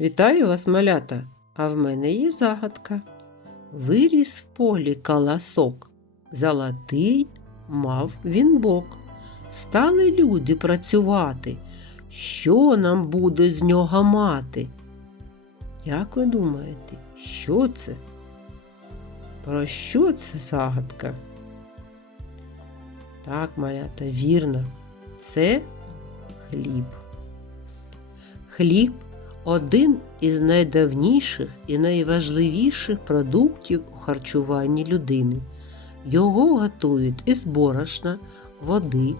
Вітаю вас, малята! А в мене є загадка. Виріс в полі каласок, золотий мав він бок. Стали люди працювати. Що нам буде з нього мати? Як ви думаєте, що це? Про що це загадка? Так, малята, вірно, це хліб. Хліб один із найдавніших і найважливіших продуктів у харчуванні людини. Його готують із борошна, води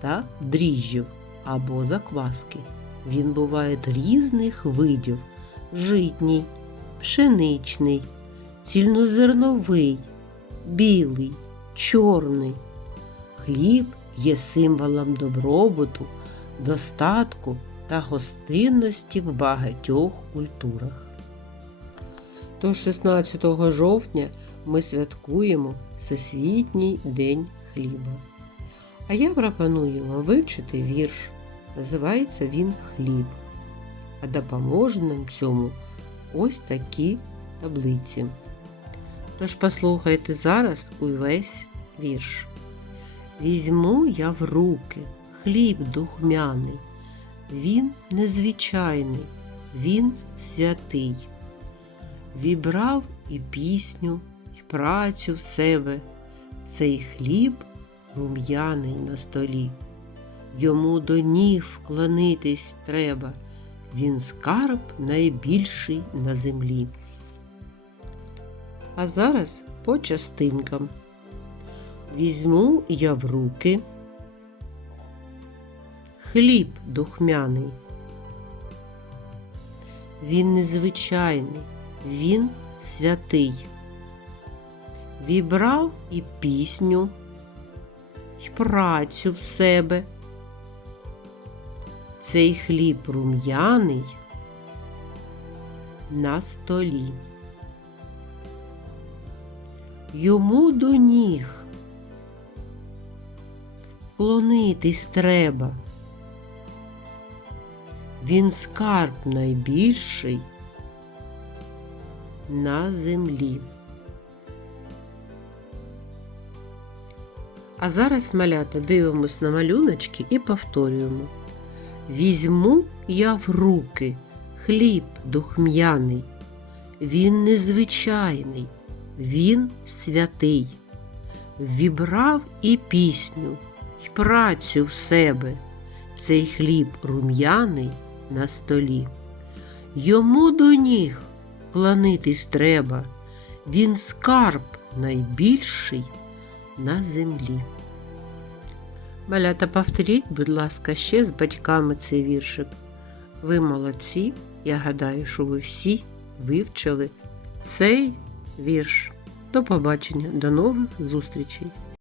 та дріжджів або закваски. Він буває різних видів: житній, пшеничний, цільнозерновий, білий, чорний. Хліб є символом добробуту, достатку та гостинності в багатьох культурах. Тож 16 жовтня ми святкуємо Всесвітній день хліба. А я пропоную вам вивчити вірш. Називається він Хліб. А допоможе нам цьому ось такі таблиці. Тож послухайте зараз увесь вірш. Візьму я в руки хліб духмяний. Він незвичайний, він святий. Вібрав і пісню, і працю в себе. Цей хліб рум'яний на столі. Йому до ніг вклонитись треба. Він скарб найбільший на землі. А зараз по частинкам. Візьму я в руки хліб духмяний. Він незвичайний, він святий. Вібрав і пісню, і працю в себе. Цей хліб рум'яний на столі. Йому до ніг вклонитись треба. Він скарб найбільший на землі. А зараз, малята, дивимось на малюночки і повторюємо. Візьму я в руки хліб духм'яний. Він незвичайний, він святий. Вібрав і пісню, й працю в себе. Цей хліб рум'яний на столі. Йому до ніг клонитись треба, він скарб найбільший на землі. Малята, повторіть, будь ласка, ще з батьками цей віршик. Ви молодці, я гадаю, що ви всі вивчили цей вірш. До побачення, до нових зустрічей!